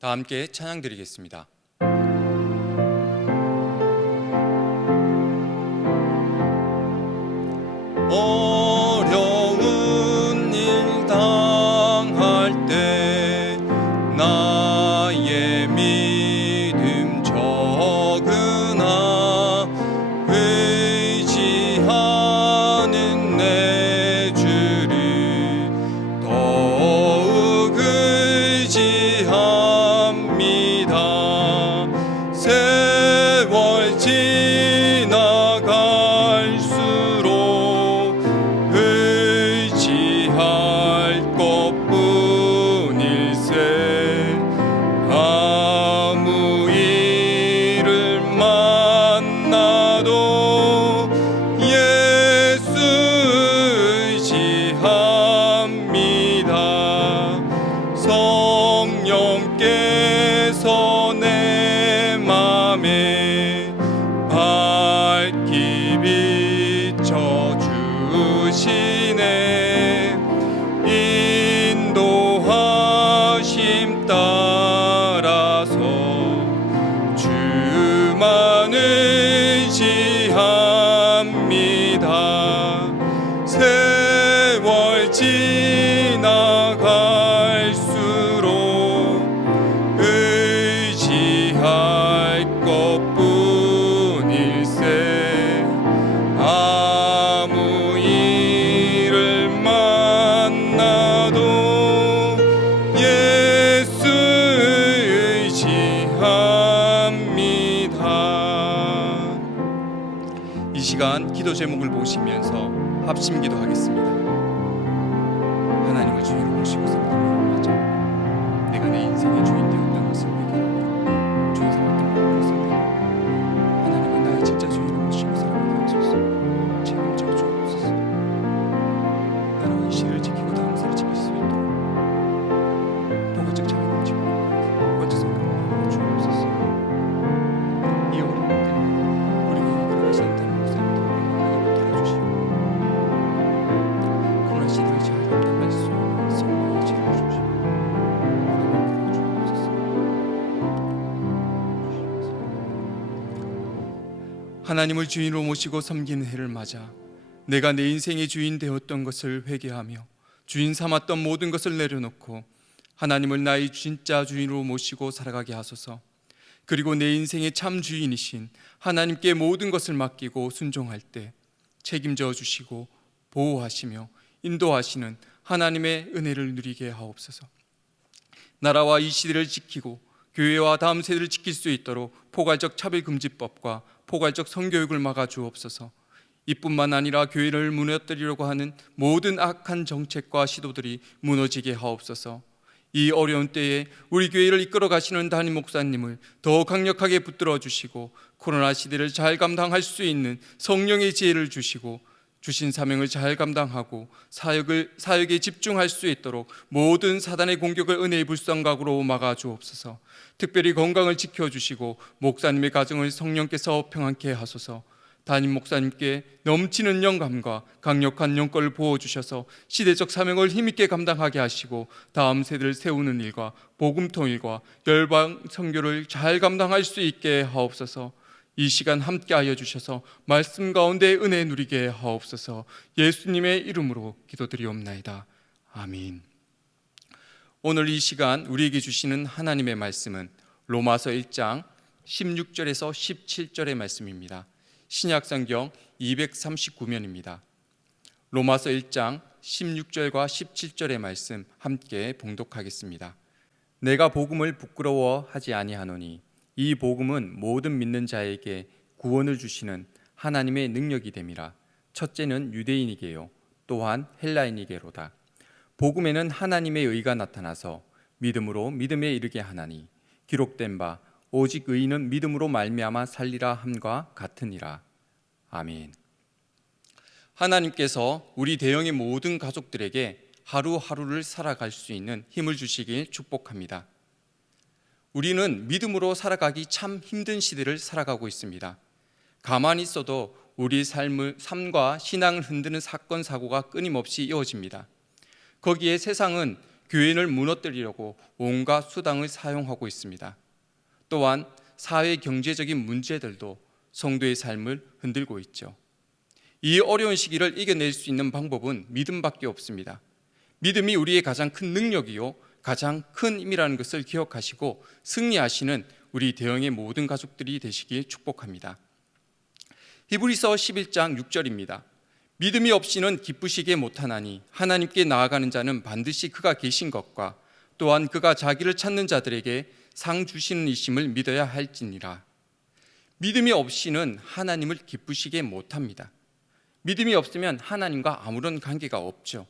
다 함께 찬양 드리겠습니다. 어려운 일 당할 때 나의 믿음 적으나 의지하는 내 주를 더욱 의지합니다. 세월 지나갈수록 의지할 것뿐일세. 아무 일을 만나도 예수 의지합니다. 성령께서 내 맘에 밝히 비춰주시네. 인도하심 따라서 주만 의지합니다. 세월 지나갈수록 의지할 것뿐일세. 아무 일을 만나도 예수 의지합니다. 이 시간 기도 제목을 보시면서 합심 기도하겠습니다. 하나님을 주인으로 모시고 섬기는 맞아. 내가 내 인생의 주인 되었던 것을 회개하며 주인 삼았던 것을 내가 하나님은 나의 진짜 주인으로 모시고 살아가게 하소서. 책임져 주옵소서. 나라와 이 시를 지키고 다음 세를 지킬 수 있도록 도가적 자유를 지키고 원죄 성공을 주옵소서. 이 어려운 때 우리가 이끌어가시는 때 목사님들 하나님을 도와주시고 그러나 시들을 잘 감당할 수 있는 성령의 지혜를 주시고 하나님을 주옵소서. 하나님을 주인으로 모시고 섬기는 해를 맞아 내가 내 인생의 주인 되었던 것을 회개하며 주인 삼았던 모든 것을 내려놓고 하나님을 나의 진짜 주인으로 모시고 살아가게 하소서. 그리고 내 인생의 참 주인이신 하나님께 모든 것을 맡기고 순종할 때 책임져 주시고 보호하시며 인도하시는 하나님의 은혜를 누리게 하옵소서. 나라와 이 시대를 지키고 교회와 다음 세대를 지킬 수 있도록 포괄적 차별금지법과 포괄적 성교육을 막아 주옵소서. 이뿐만 아니라 교회를 무너뜨리려고 하는 모든 악한 정책과 시도들이 무너지게 하옵소서. 이 어려운 때에 우리 교회를 이끌어 가시는 담임 목사님을 더 강력하게 붙들어 주시고 코로나 시대를 잘 감당할 수 있는 성령의 지혜를 주시고 주신 사명을 잘 감당하고 사역에 집중할 수 있도록 모든 사단의 공격을 은혜의 불쌍각으로 막아 주옵소서. 특별히 건강을 지켜주시고 목사님의 가정을 성령께서 평안케 하소서. 담임 목사님께 넘치는 영감과 강력한 영권을 부어주셔서 시대적 사명을 힘있게 감당하게 하시고 다음 세대를 세우는 일과 복음 통일과 열방 선교를 잘 감당할 수 있게 하옵소서. 이 시간 함께하여 주셔서 말씀 가운데 은혜 누리게 하옵소서. 예수님의 이름으로 기도드리옵나이다. 아멘. 오늘 이 시간 우리에게 주시는 하나님의 말씀은 로마서 1장 16절에서 17절의 말씀입니다. 신약성경 239면입니다. 로마서 1장 16절과 17절의 말씀 함께 봉독하겠습니다. 내가 복음을 부끄러워하지 아니하노니 이 복음은 모든 믿는 자에게 구원을 주시는 하나님의 능력이 됨이라. 첫째는 유대인이게요 또한 헬라인이게로다. 복음에는 하나님의 의가 나타나서 믿음으로 믿음에 이르게 하나니 기록된 바 오직 의인은 믿음으로 말미암아 살리라 함과 같으니라. 아멘. 하나님께서 우리 대영의 모든 가족들에게 하루하루를 살아갈 수 있는 힘을 주시길 축복합니다. 우리는 믿음으로 살아가기 참 힘든 시대를 살아가고 있습니다. 가만히 있어도 우리 삶과 신앙을 흔드는 사건, 사고가 끊임없이 이어집니다. 거기에 세상은 교회를 무너뜨리려고 온갖 수단을 사용하고 있습니다. 또한 사회 경제적인 문제들도 성도의 삶을 흔들고 있죠. 이 어려운 시기를 이겨낼 수 있는 방법은 믿음밖에 없습니다. 믿음이 우리의 가장 큰 능력이요 가장 큰 힘이라는 것을 기억하시고 승리하시는 우리 대영의 모든 가족들이 되시길 축복합니다. 히브리서 11장 6절입니다. 믿음이 없이는 기쁘시게 못하나니 하나님께 나아가는 자는 반드시 그가 계신 것과 또한 그가 자기를 찾는 자들에게 상 주시는 이심을 믿어야 할지니라. 믿음이 없이는 하나님을 기쁘시게 못합니다. 믿음이 없으면 하나님과 아무런 관계가 없죠.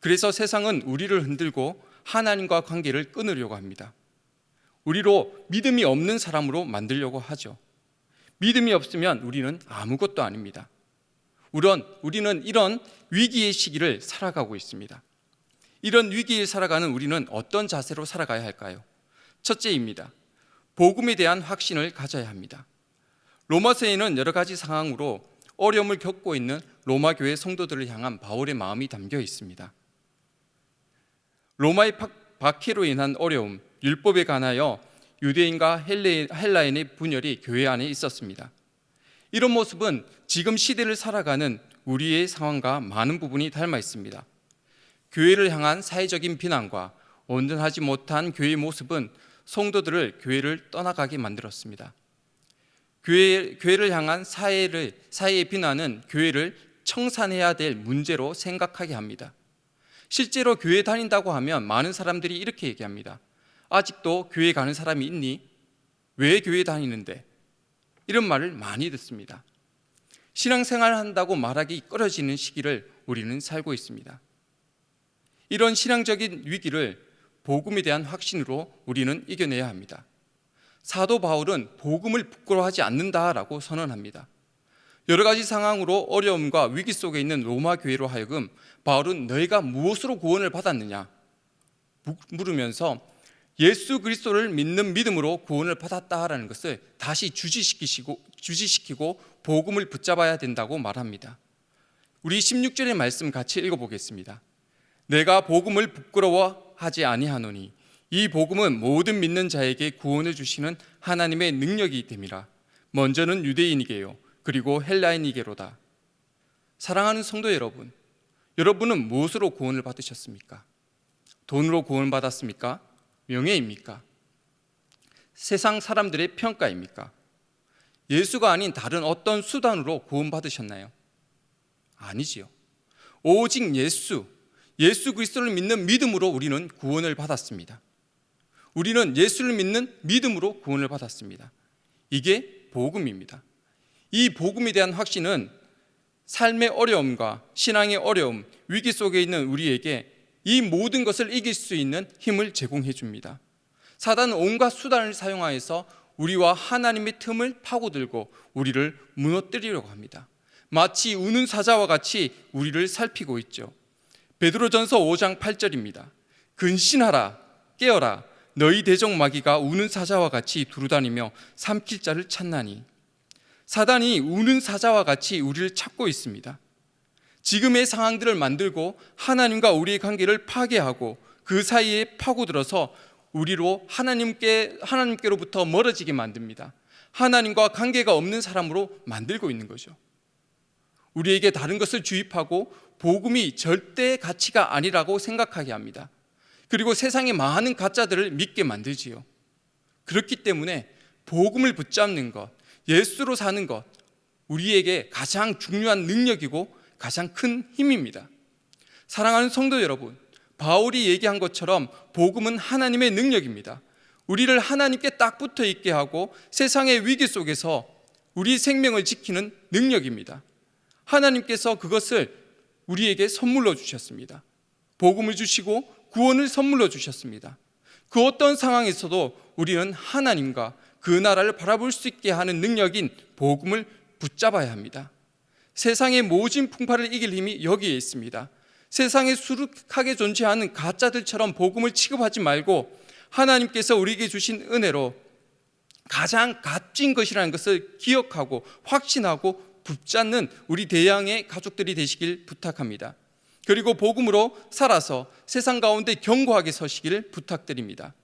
그래서 세상은 우리를 흔들고 하나님과 관계를 끊으려고 합니다. 우리로 믿음이 없는 사람으로 만들려고 하죠. 믿음이 없으면 우리는 아무것도 아닙니다. 우리는 이런 위기의 시기를 살아가고 있습니다. 이런 위기를 살아가는 우리는 어떤 자세로 살아가야 할까요? 첫째입니다. 복음에 대한 확신을 가져야 합니다. 로마서에는 여러 가지 상황으로 어려움을 겪고 있는 로마 교회 성도들을 향한 바울의 마음이 담겨 있습니다. 로마의 박해로 인한 어려움, 율법에 관하여 유대인과 헬라인의 분열이 교회 안에 있었습니다. 이런 모습은 지금 시대를 살아가는 우리의 상황과 많은 부분이 닮아 있습니다. 교회를 향한 사회적인 비난과 온전하지 못한 교회의 모습은 성도들을 교회를 떠나가게 만들었습니다. 교회를 향한 사회의 비난은 교회를 청산해야 될 문제로 생각하게 합니다. 실제로 교회 다닌다고 하면 많은 사람들이 이렇게 얘기합니다. 아직도 교회 가는 사람이 있니? 왜 교회 다니는데? 이런 말을 많이 듣습니다. 신앙생활 한다고 말하기 꺼려지는 시기를 우리는 살고 있습니다. 이런 신앙적인 위기를 복음에 대한 확신으로 우리는 이겨내야 합니다. 사도 바울은 복음을 부끄러워하지 않는다라고 선언합니다. 여러 가지 상황으로 어려움과 위기 속에 있는 로마 교회로 하여금 바울은 너희가 무엇으로 구원을 받았느냐 물으면서 예수 그리스도를 믿는 믿음으로 구원을 받았다라는 것을 다시 주지시키고 복음을 붙잡아야 된다고 말합니다. 우리 16절의 말씀 같이 읽어보겠습니다. 내가 복음을 부끄러워하지 아니하노니 이 복음은 모든 믿는 자에게 구원을 주시는 하나님의 능력이 됨이라. 먼저는 유대인이게요 그리고 헬라인이게로다. 사랑하는 성도 여러분, 여러분은 무엇으로 구원을 받으셨습니까? 돈으로 구원받았습니까? 명예입니까? 세상 사람들의 평가입니까? 예수가 아닌 다른 어떤 수단으로 구원받으셨나요? 아니지요. 오직 예수 그리스도를 믿는 믿음으로 우리는 구원을 받았습니다. 우리는 예수를 믿는 믿음으로 구원을 받았습니다. 이게 복음입니다. 이 복음에 대한 확신은 삶의 어려움과 신앙의 어려움, 위기 속에 있는 우리에게 이 모든 것을 이길 수 있는 힘을 제공해 줍니다. 사단은 온갖 수단을 사용하여서 우리와 하나님의 틈을 파고들고 우리를 무너뜨리려고 합니다. 마치 우는 사자와 같이 우리를 살피고 있죠. 베드로전서 5장 8절입니다. 근신하라, 깨어라, 너희 대적 마귀가 우는 사자와 같이 두루다니며 삼킬 자를 찾나니. 사단이 우는 사자와 같이 우리를 찾고 있습니다. 지금의 상황들을 만들고 하나님과 우리의 관계를 파괴하고 그 사이에 파고들어서 우리로 하나님께로부터 멀어지게 만듭니다. 하나님과 관계가 없는 사람으로 만들고 있는 거죠. 우리에게 다른 것을 주입하고 복음이 절대 가치가 아니라고 생각하게 합니다. 그리고 세상의 많은 가짜들을 믿게 만들지요. 그렇기 때문에 복음을 붙잡는 것, 예수로 사는 것, 우리에게 가장 중요한 능력이고 가장 큰 힘입니다. 사랑하는 성도 여러분, 바울이 얘기한 것처럼 복음은 하나님의 능력입니다. 우리를 하나님께 딱 붙어 있게 하고 세상의 위기 속에서 우리 생명을 지키는 능력입니다. 하나님께서 그것을 우리에게 선물로 주셨습니다. 복음을 주시고 구원을 선물로 주셨습니다. 그 어떤 상황에서도 우리는 하나님과 그 나라를 바라볼 수 있게 하는 능력인 복음을 붙잡아야 합니다. 세상의 모진 풍파를 이길 힘이 여기에 있습니다. 세상에 수룩하게 존재하는 가짜들처럼 복음을 취급하지 말고 하나님께서 우리에게 주신 은혜로 가장 값진 것이라는 것을 기억하고 확신하고 붙잡는 우리 대양의 가족들이 되시길 부탁합니다. 그리고 복음으로 살아서 세상 가운데 견고하게 서시기를 부탁드립니다.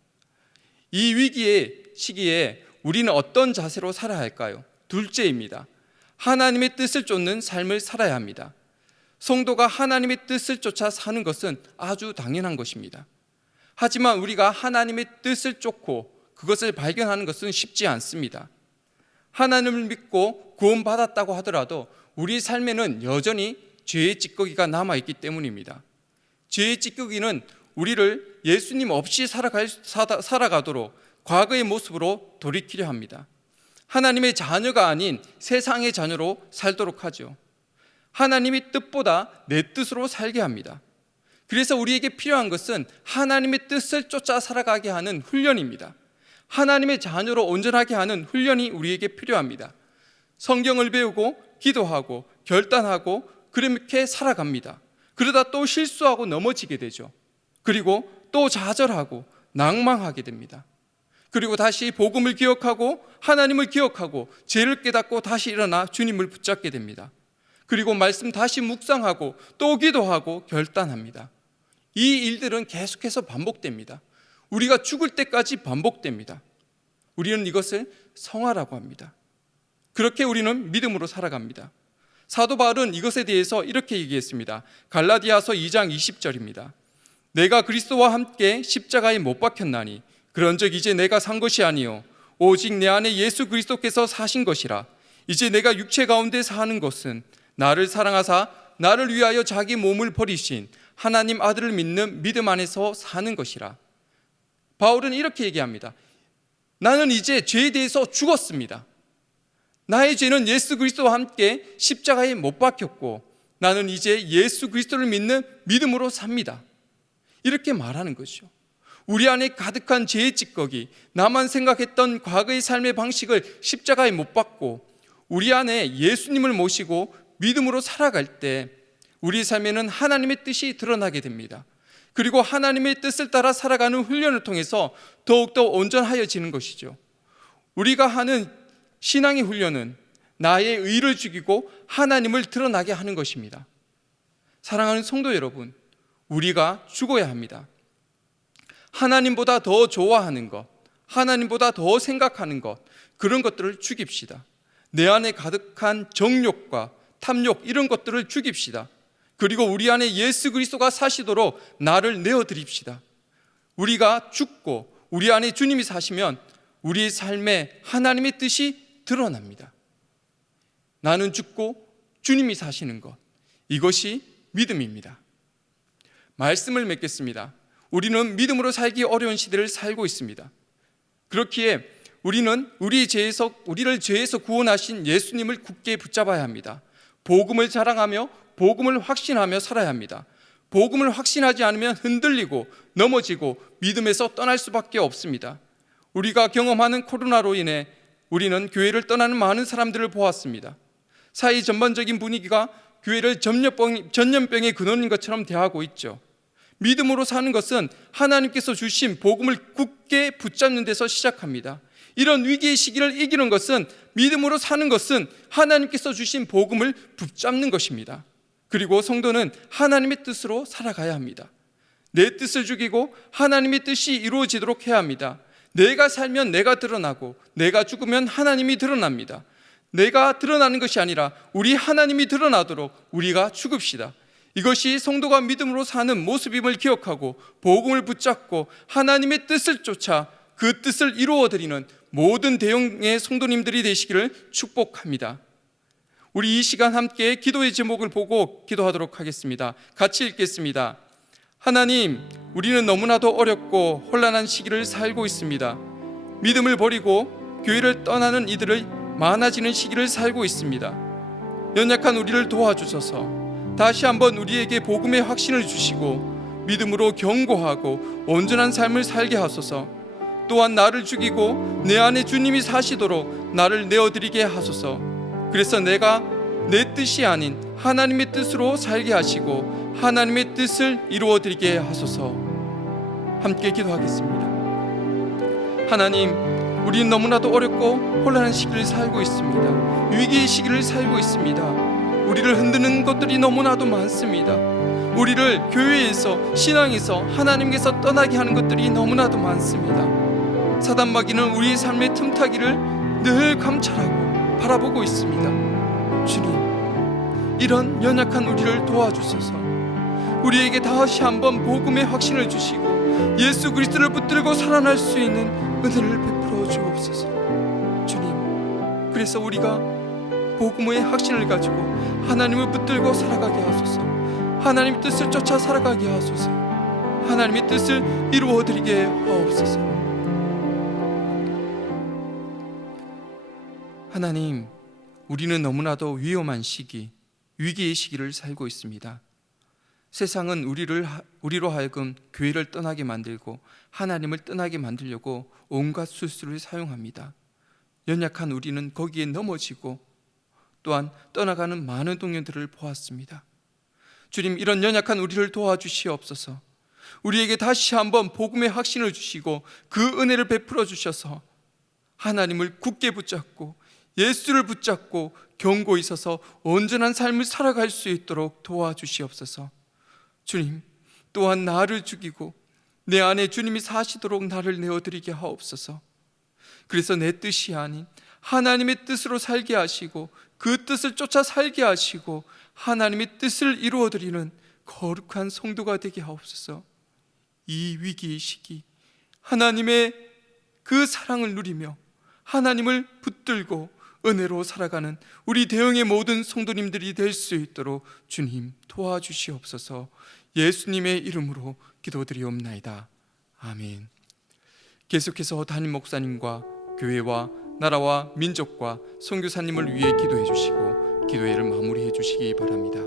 이 위기의 시기에 우리는 어떤 자세로 살아야 할까요? 둘째입니다. 하나님의 뜻을 쫓는 삶을 살아야 합니다. 성도가 하나님의 뜻을 쫓아 사는 것은 아주 당연한 것입니다. 하지만 우리가 하나님의 뜻을 쫓고 그것을 발견하는 것은 쉽지 않습니다. 하나님을 믿고 구원받았다고 하더라도 우리 삶에는 여전히 죄의 찌꺼기가 남아있기 때문입니다. 죄의 찌꺼기는 우리를 예수님 없이 살아가도록 과거의 모습으로 돌이키려 합니다. 하나님의 자녀가 아닌 세상의 자녀로 살도록 하죠. 하나님의 뜻보다 내 뜻으로 살게 합니다. 그래서 우리에게 필요한 것은 하나님의 뜻을 쫓아 살아가게 하는 훈련입니다. 하나님의 자녀로 온전하게 하는 훈련이 우리에게 필요합니다. 성경을 배우고 기도하고 결단하고 그렇게 살아갑니다. 그러다 또 실수하고 넘어지게 되죠. 그리고 또 좌절하고 낭망하게 됩니다. 그리고 다시 복음을 기억하고 하나님을 기억하고 죄를 깨닫고 다시 일어나 주님을 붙잡게 됩니다. 그리고 말씀 다시 묵상하고 또 기도하고 결단합니다. 이 일들은 계속해서 반복됩니다. 우리가 죽을 때까지 반복됩니다. 우리는 이것을 성화라고 합니다. 그렇게 우리는 믿음으로 살아갑니다. 사도 바울은 이것에 대해서 이렇게 얘기했습니다. 갈라디아서 2장 20절입니다. 내가 그리스도와 함께 십자가에 못 박혔나니 그런즉 이제 내가 산 것이 아니요 오직 내 안에 예수 그리스도께서 사신 것이라. 이제 내가 육체 가운데 사는 것은 나를 사랑하사 나를 위하여 자기 몸을 버리신 하나님 아들을 믿는 믿음 안에서 사는 것이라. 바울은 이렇게 얘기합니다. 나는 이제 죄에 대해서 죽었습니다. 나의 죄는 예수 그리스도와 함께 십자가에 못 박혔고 나는 이제 예수 그리스도를 믿는 믿음으로 삽니다. 이렇게 말하는 것이죠. 우리 안에 가득한 죄의 찌꺼기, 나만 생각했던 과거의 삶의 방식을 십자가에 못 박고 우리 안에 예수님을 모시고 믿음으로 살아갈 때 우리 삶에는 하나님의 뜻이 드러나게 됩니다. 그리고 하나님의 뜻을 따라 살아가는 훈련을 통해서 더욱더 온전하여지는 것이죠. 우리가 하는 신앙의 훈련은 나의 의를 죽이고 하나님을 드러나게 하는 것입니다. 사랑하는 성도 여러분, 우리가 죽어야 합니다. 하나님보다 더 좋아하는 것, 하나님보다 더 생각하는 것, 그런 것들을 죽입시다. 내 안에 가득한 정욕과 탐욕, 이런 것들을 죽입시다. 그리고 우리 안에 예수 그리스도가 사시도록 나를 내어드립시다. 우리가 죽고 우리 안에 주님이 사시면 우리 삶에 하나님의 뜻이 드러납니다. 나는 죽고 주님이 사시는 것, 이것이 믿음입니다. 말씀을 맺겠습니다. 우리는 믿음으로 살기 어려운 시대를 살고 있습니다. 그렇기에 우리는 우리를 죄에서 구원하신 예수님을 굳게 붙잡아야 합니다. 복음을 자랑하며 복음을 확신하며 살아야 합니다. 복음을 확신하지 않으면 흔들리고 넘어지고 믿음에서 떠날 수밖에 없습니다. 우리가 경험하는 코로나로 인해 우리는 교회를 떠나는 많은 사람들을 보았습니다. 사회 전반적인 분위기가 교회를 전염병의 근원인 것처럼 대하고 있죠. 믿음으로 사는 것은 하나님께서 주신 복음을 굳게 붙잡는 데서 시작합니다. 이런 위기의 시기를 이기는 것은, 믿음으로 사는 것은 하나님께서 주신 복음을 붙잡는 것입니다. 그리고 성도는 하나님의 뜻으로 살아가야 합니다. 내 뜻을 죽이고 하나님의 뜻이 이루어지도록 해야 합니다. 내가 살면 내가 드러나고 내가 죽으면 하나님이 드러납니다. 내가 드러나는 것이 아니라 우리 하나님이 드러나도록 우리가 죽읍시다. 이것이 성도가 믿음으로 사는 모습임을 기억하고 복음을 붙잡고 하나님의 뜻을 쫓아 그 뜻을 이루어드리는 모든 대형의 성도님들이 되시기를 축복합니다. 우리 이 시간 함께 기도의 제목을 보고 기도하도록 하겠습니다. 같이 읽겠습니다. 하나님, 우리는 너무나도 어렵고 혼란한 시기를 살고 있습니다. 믿음을 버리고 교회를 떠나는 이들을 많아지는 시기를 살고 있습니다. 연약한 우리를 도와주셔서 다시 한번 우리에게 복음의 확신을 주시고 믿음으로 견고하고 온전한 삶을 살게 하소서. 또한 나를 죽이고 내 안에 주님이 사시도록 나를 내어드리게 하소서. 그래서 내가 내 뜻이 아닌 하나님의 뜻으로 살게 하시고 하나님의 뜻을 이루어드리게 하소서. 함께 기도하겠습니다. 하나님, 우리는 너무나도 어렵고 혼란한 시기를 살고 있습니다. 위기의 시기를 살고 있습니다. 우리를 흔드는 것들이 너무나도 많습니다. 우리를 교회에서, 신앙에서, 하나님께서 떠나게 하는 것들이 너무나도 많습니다. 사단마귀는 우리의 삶의 틈타기를 늘 감찰하고 바라보고 있습니다. 주님, 이런 연약한 우리를 도와주소서. 우리에게 다시 한번 복음의 확신을 주시고 예수 그리스도를 붙들고 살아날 수 있는 은혜를 베풀어 주옵소서. 주님, 그래서 우리가 복음의 확신을 가지고 하나님을 붙들고 살아가게 하소서. 하나님의 뜻을 쫓아 살아가게 하소서. 하나님의 뜻을 이루어드리게 하옵소서. 하나님, 우리는 너무나도 위험한 시기, 위기의 시기를 살고 있습니다. 세상은 우리로 하여금 교회를 떠나게 만들고 하나님을 떠나게 만들려고 온갖 수술을 사용합니다. 연약한 우리는 거기에 넘어지고 또한 떠나가는 많은 동료들을 보았습니다. 주님, 이런 연약한 우리를 도와주시옵소서. 우리에게 다시 한번 복음의 확신을 주시고 그 은혜를 베풀어 주셔서 하나님을 굳게 붙잡고 예수를 붙잡고 견고히 서서 온전한 삶을 살아갈 수 있도록 도와주시옵소서. 주님, 또한 나를 죽이고 내 안에 주님이 사시도록 나를 내어드리게 하옵소서. 그래서 내 뜻이 아닌 하나님의 뜻으로 살게 하시고 그 뜻을 쫓아 살게 하시고 하나님의 뜻을 이루어드리는 거룩한 성도가 되게 하옵소서. 이 위기의 시기 하나님의 그 사랑을 누리며 하나님을 붙들고 은혜로 살아가는 우리 대형의 모든 성도님들이 될 수 있도록 주님 도와주시옵소서. 예수님의 이름으로 기도드리옵나이다. 아멘. 계속해서 담임 목사님과 교회와 나라와 민족과 선교사님을 위해 기도해 주시고 기도회를 마무리해 주시기 바랍니다.